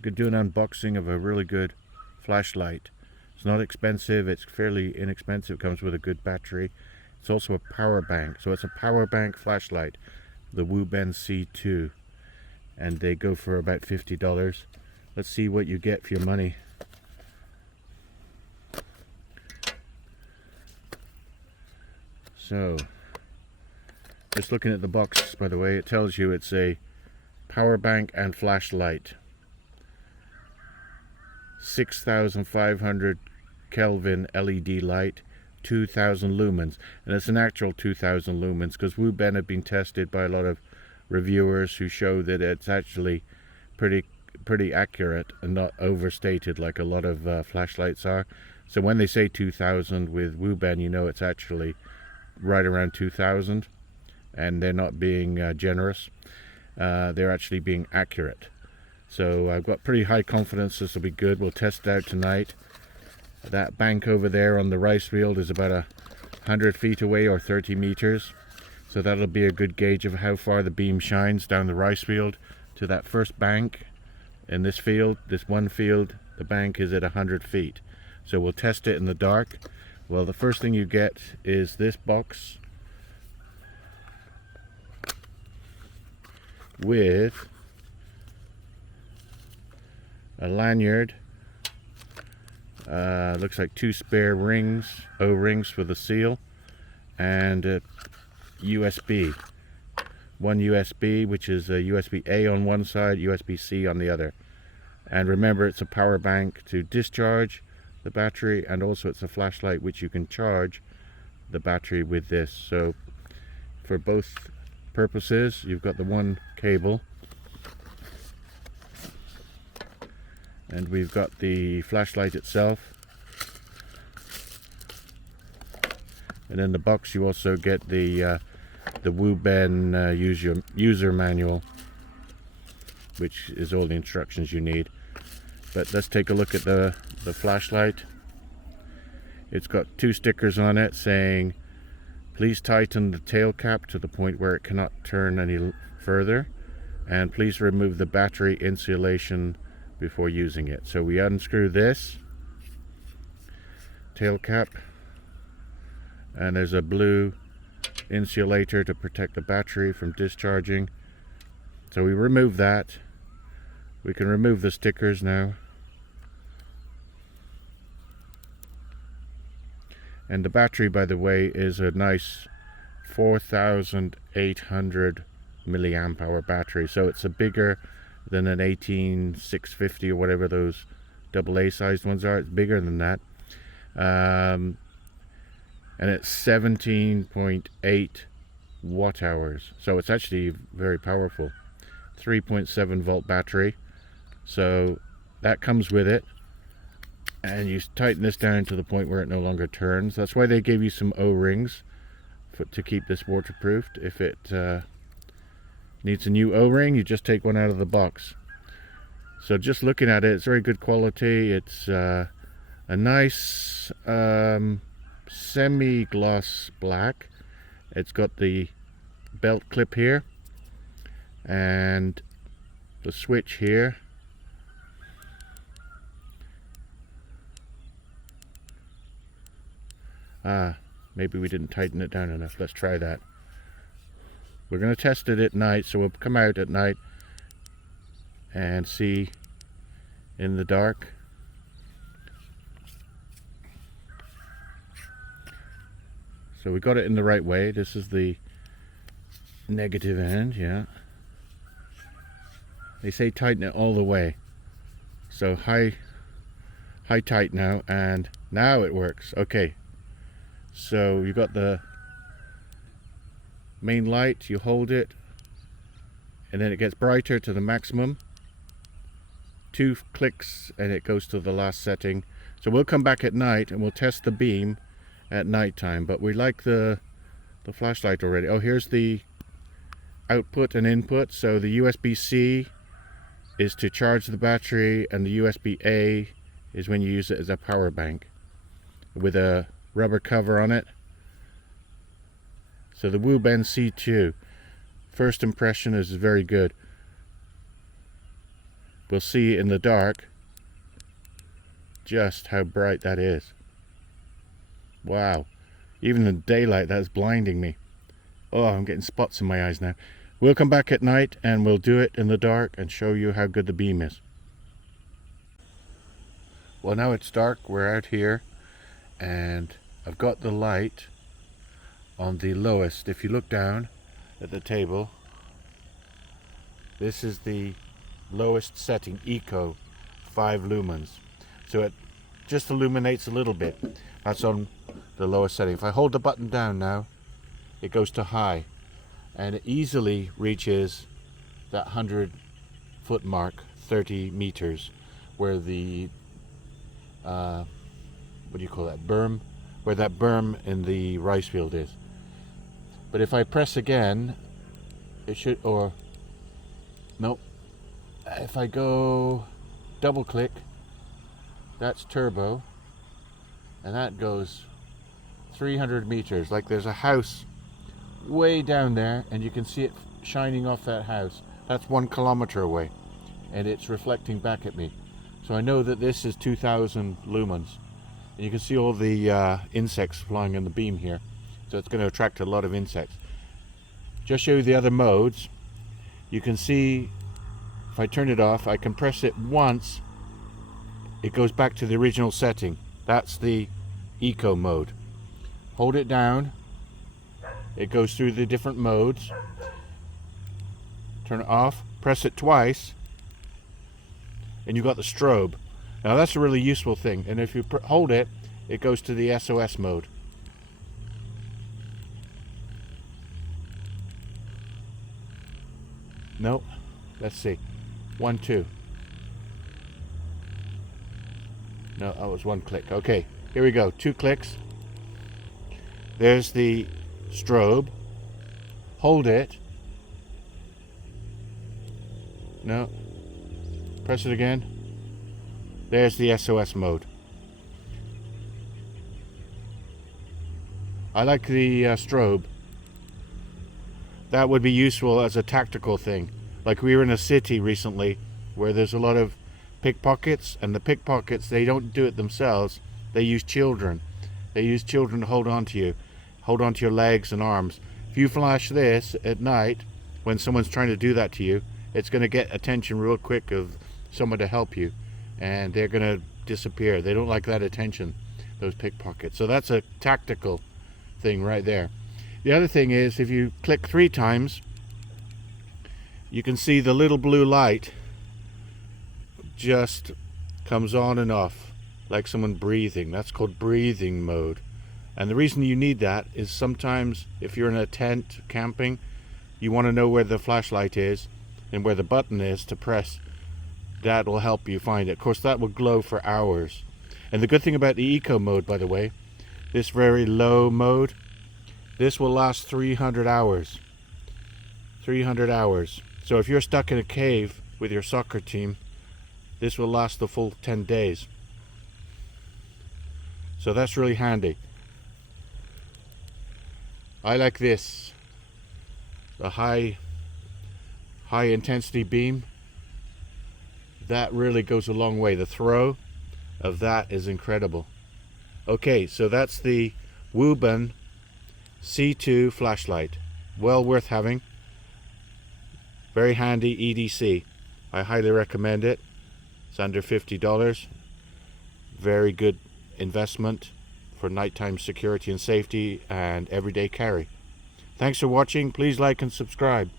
We could do an unboxing of a really good flashlight. It's not expensive, it's fairly inexpensive, it comes with a good battery. It's also a power bank, so it's a power bank flashlight, the WUBEN C2, and they go for about $50. Let's see what you get for your money. So, just looking at the box, by the way, it tells you it's a power bank and flashlight. 6,500 Kelvin LED light, 2,000 lumens, and it's an actual 2,000 lumens because WUBEN have been tested by a lot of reviewers who show that it's actually pretty accurate and not overstated like a lot of flashlights are. So when they say 2,000 with WUBEN, you know it's actually right around 2,000, and they're not being generous. They're actually being accurate. So I've got pretty high confidence this will be good. We'll test it out tonight. That bank over there on the rice field is about 100 feet away, or 30 meters. So that'll be a good gauge of how far the beam shines down the rice field to that first bank. In this field, this one field, the bank is at 100 feet. So we'll test it in the dark. Well, the first thing you get is this box with a lanyard. Looks like 2 spare rings, O-rings for the seal, and a USB. One USB, which is a USB-A on one side, USB-C on the other. And remember, it's a power bank to discharge the battery, and also it's a flashlight which you can charge the battery with this. So for both purposes, you've got the one cable, and we've got the flashlight itself, and in the box you also get the WUBEN user manual, which is all the instructions you need. But let's take a look at the flashlight. It's got 2 stickers on it saying, please tighten the tail cap to the point where it cannot turn any further, and please remove the battery insulation before using it. So we unscrew this tail cap, and there's a blue insulator to protect the battery from discharging. So we remove that. We can remove the stickers now. And the battery, by the way, is a nice 4,800 milliamp hour battery. So it's a bigger than an 18650 or whatever those AA sized ones are. It's bigger than that. And it's 17.8 watt hours. So it's actually very powerful. 3.7 volt battery. So that comes with it, and you tighten this down to the point where it no longer turns. That's why they gave you some O-rings to keep this waterproofed. If it needs a new O-ring, you just take one out of the box. So just looking at it, it's very good quality. It's a nice semi-gloss black. It's got the belt clip here and the switch here. Maybe we didn't tighten it down enough. Let's try that. We're going to test it at night, so we'll come out at night and see in the dark. So we got it in the right way. This is the negative end, yeah. They say tighten it all the way. So high tight now, and now it works. Okay. So you got the main light, you hold it, and then it gets brighter to the maximum. 2 clicks and it goes to the last setting. So we'll come back at night and we'll test the beam at night time, but we like the flashlight already. Oh, here's the output and input. So the USB-C is to charge the battery, and the USB-A is when you use it as a power bank with a rubber cover on it. So the WUBEN C2, first impression is very good. we'll see in the dark just how bright that is. Wow, even in daylight that's blinding me. Oh, I'm getting spots in my eyes now. We'll come back at night and we'll do it in the dark and show you how good the beam is. Well, now it's dark, we're out here and I've got the light on the lowest. If you look down at the table, this is the lowest setting, Eco, 5 lumens. So it just illuminates a little bit. That's on the lowest setting. If I hold the button down now, it goes to high and it easily reaches that 100-foot mark, 30 meters, where the what do you call that, berm, where that berm in the rice field is. But if I press again, it should, or nope, if I go double click, that's turbo, and that goes 300 meters. Like there's a house way down there and you can see it shining off that house. That's 1 kilometer away and it's reflecting back at me. So I know that this is 2000 lumens. And you can see all the insects flying on the beam here. So it's going to attract a lot of insects. Just show you the other modes. You can see if I turn it off, I can press it once, it goes back to the original setting. That's the Eco mode. Hold it down, it goes through the different modes. Turn it off, press it twice, and you got the strobe. Now that's a really useful thing, and if you hold it, it goes to the SOS mode. No, let's see. 1, 2. No, that was 1 click. Okay, here we go. 2 clicks. There's the strobe. Hold it. No. Press it again. There's the SOS mode. I like the strobe. That would be useful as a tactical thing. Like we were in a city recently where there's a lot of pickpockets, and the pickpockets, they don't do it themselves. They use children. They use children to hold on to you. Hold on to your legs and arms. If you flash this at night when someone's trying to do that to you, it's going to get attention real quick of someone to help you, and they're going to disappear. They don't like that attention, those pickpockets. So that's a tactical thing right there. The other thing is, if you click 3 times, you can see the little blue light just comes on and off like someone breathing. That's called breathing mode. And the reason you need that is sometimes if you're in a tent camping, you want to know where the flashlight is and where the button is to press. That will help you find it. Of course, that will glow for hours. And the good thing about the Eco mode, by the way, this very low mode, this will last 300 hours. 300 hours. So if you're stuck in a cave with your soccer team, this will last the full 10 days. So that's really handy. I like this. The high intensity beam. That really goes a long way. The throw of that is incredible. Okay, so that's the WUBEN C2 flashlight. Well worth having. Very handy EDC. I highly recommend it. It's under $50. Very good investment for nighttime security and safety and everyday carry. Thanks for watching. Please like and subscribe.